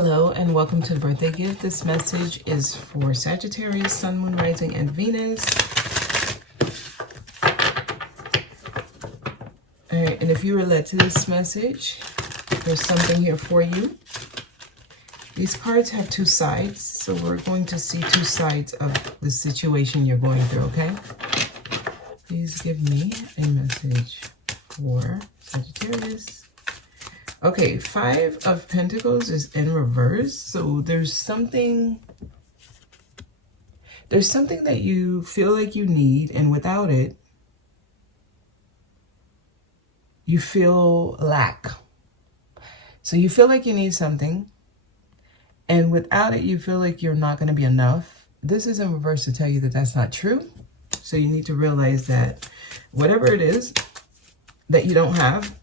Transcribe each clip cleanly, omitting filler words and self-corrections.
Hello and welcome to the birthday gift. This message is for Sagittarius, Sun, Moon, Rising, and Venus. All right, and if you were led to this message, there's something here for you. These cards have two sides, so we're going to see two sides of the situation you're going through, okay? Please give me a message for Sagittarius. Okay, Five of Pentacles is in reverse, so there's something that you feel like you need, and without it, you feel lack. So you feel like you need something, and without it, you feel like you're not going to be enough. This is in reverse to tell you that that's not true. So you need to realize that whatever it is that you don't have,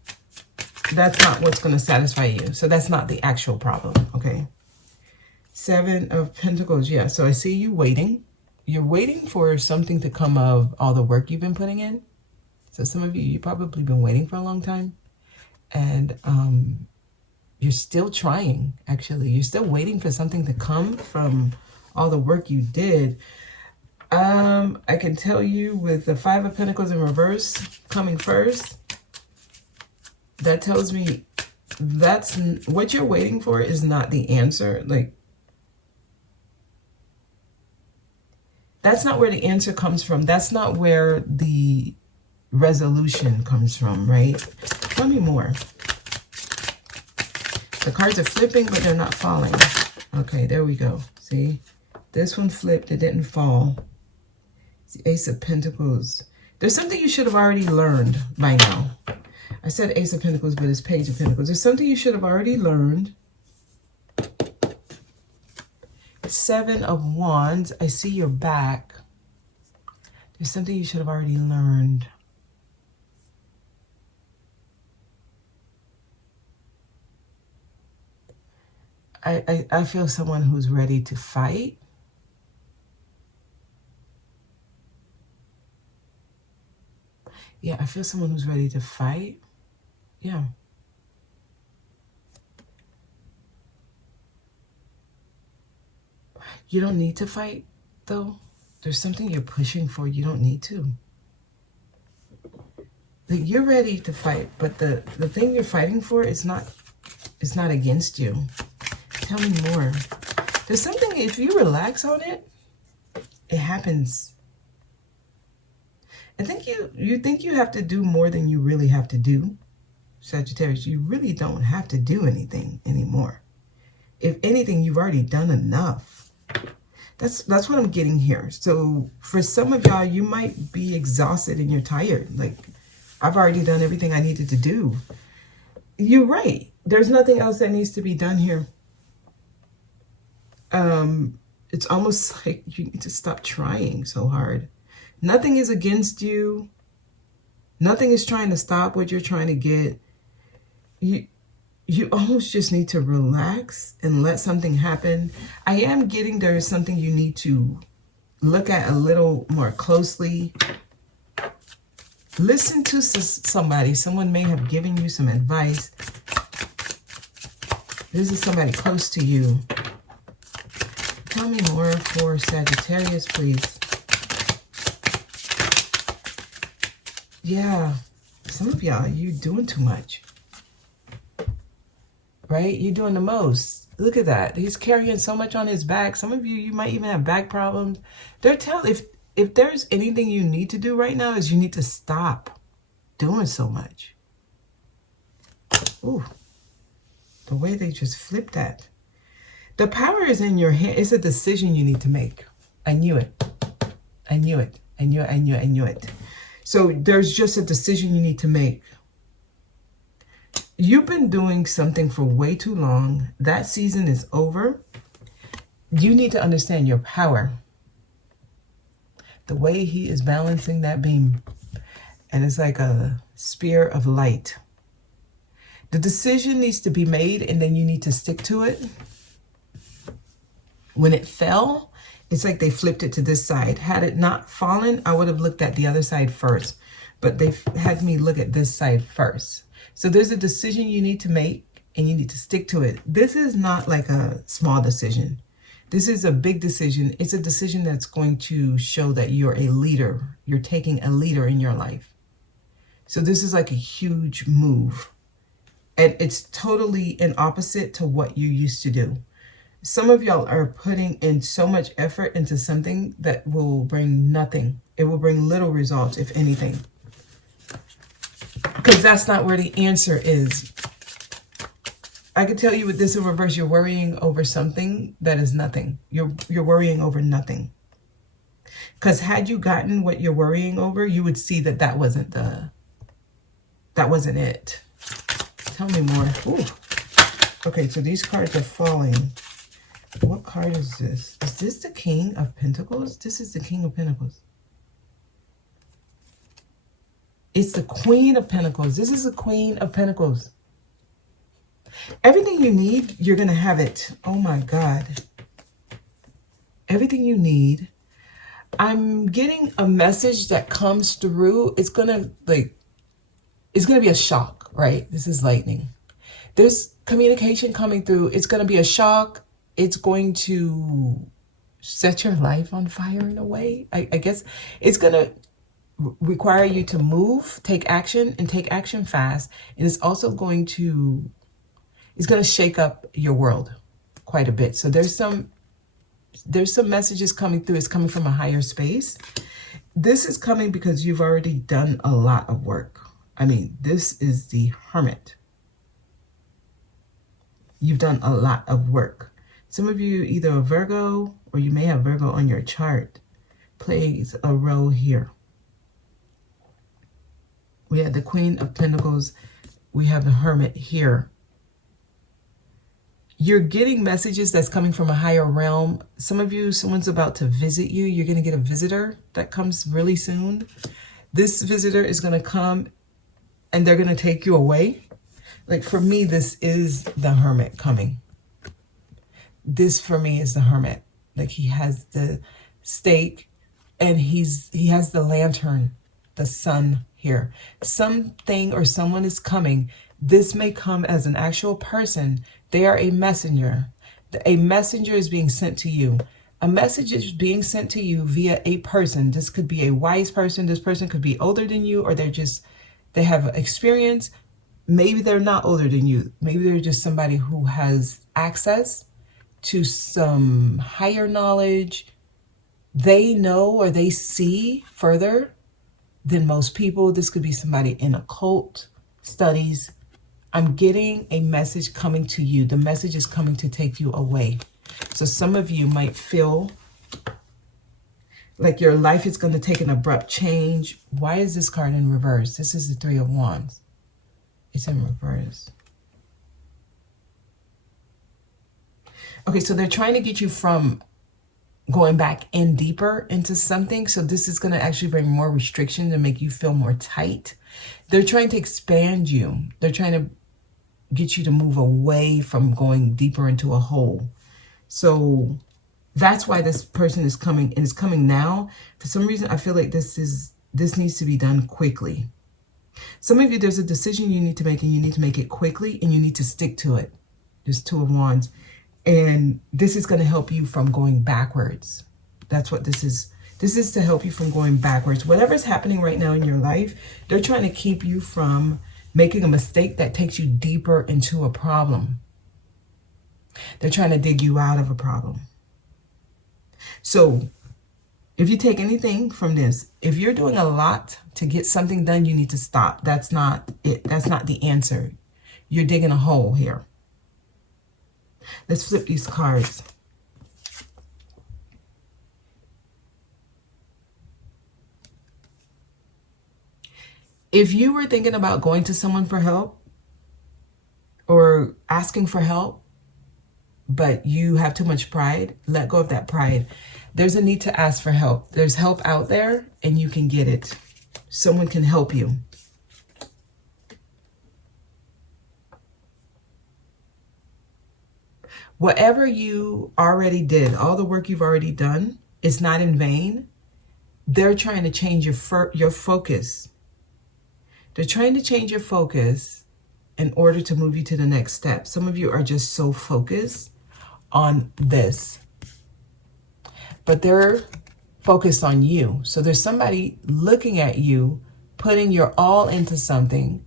that's not what's going to satisfy you. So that's not the actual problem, okay? Seven of Pentacles, yeah. So I see you waiting. You're waiting for something to come of all the work you've been putting in. So some of you, you've probably been waiting for a long time. And you're still trying, actually. You're still waiting for something to come from all the work you did. I can tell you with the Five of Pentacles in reverse coming first, that tells me that's what you're waiting for is not the answer. Like, that's not where the answer comes from. That's not where the resolution comes from, right? Tell me more. The cards are flipping, but they're not falling. Okay, there we go. See? This one flipped. It didn't fall. It's the Ace of Pentacles. There's something you should have already learned by now. I said Ace of Pentacles, but it's Page of Pentacles. There's something you should have already learned. Seven of Wands. I see your back. There's something you should have already learned. I feel someone who's ready to fight. Yeah, I feel someone who's ready to fight. Yeah. You don't need to fight, though. There's something you're pushing for. You don't need to. Like, you're ready to fight, but the thing you're fighting for is not against you. Tell me more. There's something, if you relax on it, it happens. I think you think you have to do more than you really have to do, Sagittarius. You really don't have to do anything anymore. If anything, you've already done enough. That's what I'm getting here. So for some of y'all, you might be exhausted and you're tired. Like, I've already done everything I needed to do. You're right. There's nothing else that needs to be done here. It's almost like you need to stop trying so hard. Nothing is against you. Nothing is trying to stop what you're trying to get. You almost just need to relax and let something happen. I am getting there is something you need to look at a little more closely. Listen to somebody. Someone may have given you some advice. This is somebody close to you. Tell me more for Sagittarius, please. Yeah, some of y'all, you're doing too much. Right? You're doing the most. Look at that. He's carrying so much on his back. Some of you, you might even have back problems. They're telling, if there's anything you need to do right now, is you need to stop doing so much. Ooh, the way they just flipped that. The power is in your hand. It's a decision you need to make. I knew it. I knew it. I knew it. I knew it. I knew it. So there's just a decision you need to make. You've been doing something for way too long. That season is over. You need to understand your power. The way he is balancing that beam. And it's like a spear of light. The decision needs to be made, and then you need to stick to it. When it fell, it's like they flipped it to this side. Had it not fallen, I would have looked at the other side first. But they had me look at this side first. So there's a decision you need to make, and you need to stick to it. This is not like a small decision. This is a big decision. It's a decision that's going to show that you're a leader. You're taking a leader in your life. So this is like a huge move. And it's totally an opposite to what you used to do. Some of y'all are putting in so much effort into something that will bring nothing. It will bring little results, if anything. Because that's not where the answer is. I can tell you with this in reverse, you're worrying over something that is nothing. You're worrying over nothing. Because had you gotten what you're worrying over, you would see that that wasn't it. Tell me more. Ooh. Okay, so these cards are falling. What card is this? Is this the King of Pentacles? This is the King of Pentacles. It's the Queen of Pentacles. This is the Queen of Pentacles. Everything you need, you're going to have it. Oh my God. Everything you need. I'm getting a message that comes through. It's going to be a shock, right? This is lightning. There's communication coming through. It's going to be a shock. It's going to set your life on fire in a way. I guess it's going to require you to move, take action, and take action fast. And it's also going to shake up your world quite a bit. So there's some messages coming through. It's coming from a higher space. This is coming because you've already done a lot of work. I mean, this is the Hermit. You've done a lot of work. Some of you, either a Virgo or you may have Virgo on your chart, plays a role here. We have the Queen of Pentacles. We have the Hermit here. You're getting messages that's coming from a higher realm. Some of you, someone's about to visit you. You're going to get a visitor that comes really soon. This visitor is going to come and they're going to take you away. Like for me, this is the Hermit coming. This for me is the Hermit. Like he has the stake and he has the lantern, the sun here. Something or someone is coming. This may come as an actual person. They are a messenger. A messenger is being sent to you. A message is being sent to you via a person. This could be a wise person. This person could be older than you, or they have experience. Maybe they're not older than you. Maybe they're just somebody who has access to some higher knowledge. They know or they see further than most people. This could be somebody in occult studies. I'm getting a message coming to you. The message is coming to take you away. So some of you might feel like your life is going to take an abrupt change. Why is this card in reverse? This is the Three of Wands. It's in reverse. Okay, so they're trying to get you from going back in deeper into something. So this is going to actually bring more restrictions and make you feel more tight. They're trying to expand you. They're trying to get you to move away from going deeper into a hole. So that's why this person is coming, and it's coming now. For some reason, I feel like this needs to be done quickly. Some of you, there's a decision you need to make, and you need to make it quickly, and you need to stick to it. There's Two of Wands. And this is going to help you from going backwards. That's what this is. This is to help you from going backwards. Whatever's happening right now in your life, they're trying to keep you from making a mistake that takes you deeper into a problem. They're trying to dig you out of a problem. So if you take anything from this, if you're doing a lot to get something done, you need to stop. That's not it. That's not the answer. You're digging a hole here. Let's flip these cards. If you were thinking about going to someone for help or asking for help, but you have too much pride, let go of that pride. There's a need to ask for help. There's help out there and you can get it. Someone can help you. Whatever you already did, all the work you've already done, it's not in vain. They're trying to change your focus. They're trying to change your focus in order to move you to the next step. Some of you are just so focused on this, but they're focused on you. So there's somebody looking at you, putting your all into something,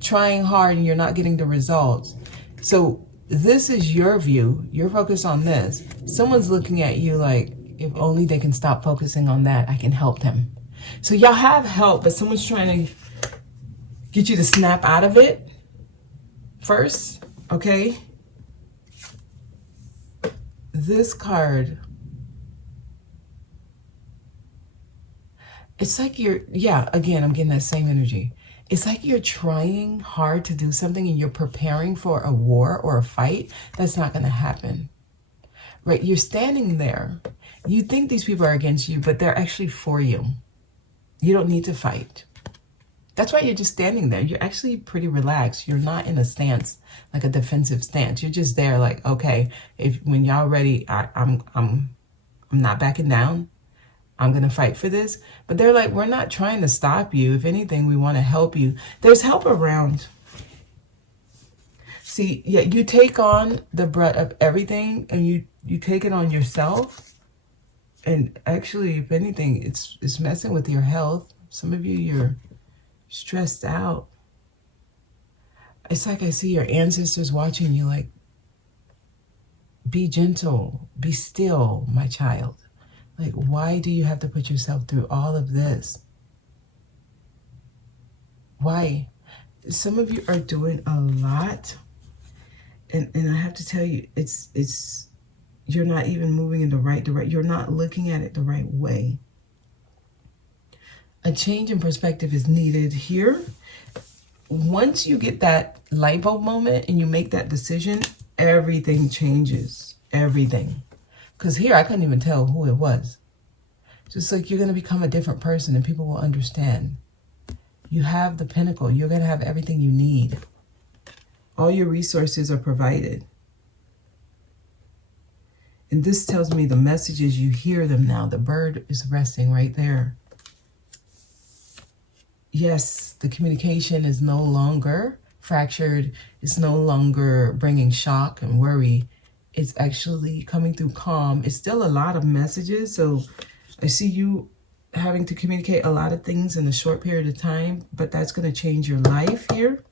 trying hard, and you're not getting the results. So this is your view. You're focused on this. Someone's looking at you like, if only they can stop focusing on that, I can help them. So y'all have help, but someone's trying to get you to snap out of it first, okay? This card, it's like you're, yeah, again, I'm getting that same energy. It's like you're trying hard to do something and you're preparing for a war or a fight. That's not going to happen, right? You're standing there. You think these people are against you, but they're actually for you. You don't need to fight. That's why you're just standing there. You're actually pretty relaxed. You're not in a stance, like a defensive stance. You're just there like, okay, when y'all ready, I'm not backing down. I'm going to fight for this. But they're like, we're not trying to stop you. If anything, we want to help you. There's help around. See, yeah, you take on the brunt of everything, and you take it on yourself. And actually, if anything, it's messing with your health. Some of you, you're stressed out. It's like I see your ancestors watching you like, be gentle, be still, my child. Like, why do you have to put yourself through all of this? Why? Some of you are doing a lot. And I have to tell you, it's you're not even moving in the right direction. You're not looking at it the right way. A change in perspective is needed here. Once you get that light bulb moment and you make that decision, everything changes. Everything. Because here I couldn't even tell who it was. Just like you're going to become a different person and people will understand. You have the pinnacle. You're going to have everything you need. All your resources are provided. And this tells me the messages, you hear them now. The bird is resting right there. Yes, the communication is no longer fractured. It's no longer bringing shock and worry. It's actually coming through calm. It's still a lot of messages. So I see you having to communicate a lot of things in a short period of time, but that's going to change your life here.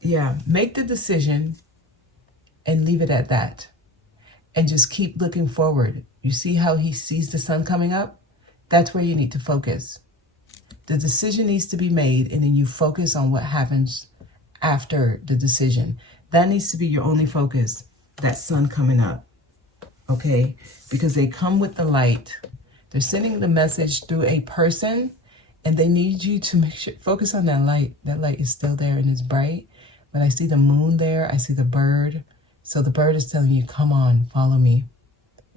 Yeah, make the decision and leave it at that. And just keep looking forward. You see how he sees the sun coming up? That's where you need to focus. The decision needs to be made, and then you focus on what happens after the decision. That needs to be your only focus, that sun coming up, okay? Because they come with the light. They're sending the message through a person, and they need you to make sure, focus on that light. That light is still there and it's bright. But I see the moon there. I see the bird. So the bird is telling you, come on, follow me.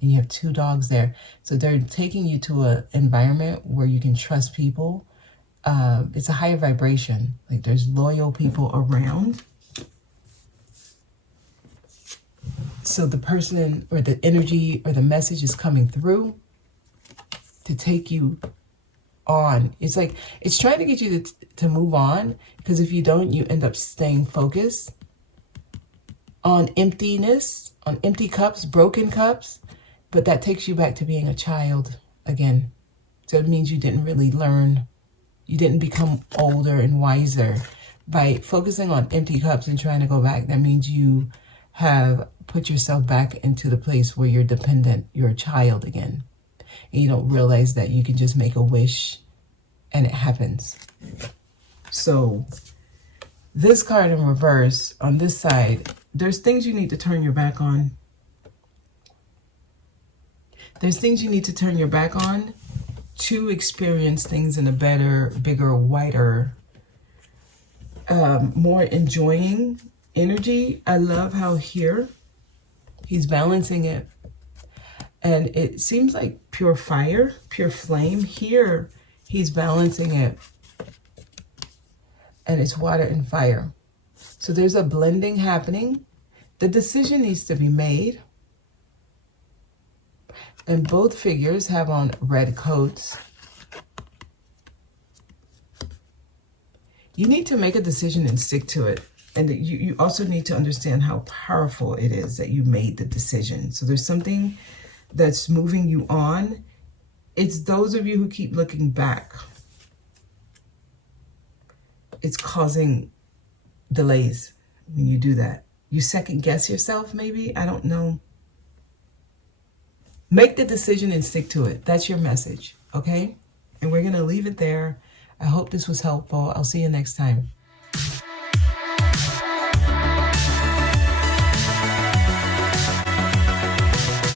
And you have 2 dogs there. So they're taking you to an environment where you can trust people. It's a higher vibration. Like there's loyal people around. So the person or the energy or the message is coming through to take you on. It's like, it's trying to get you to move on, because if you don't, you end up staying focused on emptiness, on empty cups, broken cups, but that takes you back to being a child again. So it means you didn't really learn. You didn't become older and wiser. By focusing on empty cups and trying to go back, that means you have put yourself back into the place where you're dependent. You're a child again. And you don't realize that you can just make a wish and it happens. So this card in reverse on this side, there's things you need to turn your back on. There's things you need to turn your back on to experience things in a better, bigger, wider, more enjoying energy. I love how here he's balancing it. And it seems like pure fire, pure flame. Here he's balancing it. And it's water and fire. So there's a blending happening. The decision needs to be made. And both figures have on red coats. You need to make a decision and stick to it. And you also need to understand how powerful it is that you made the decision. So there's something that's moving you on. It's those of you who keep looking back. It's causing delays when you do that. You second guess yourself, maybe? I don't know. Make the decision and stick to it. That's your message, okay? And we're going to leave it there. I hope this was helpful. I'll see you next time.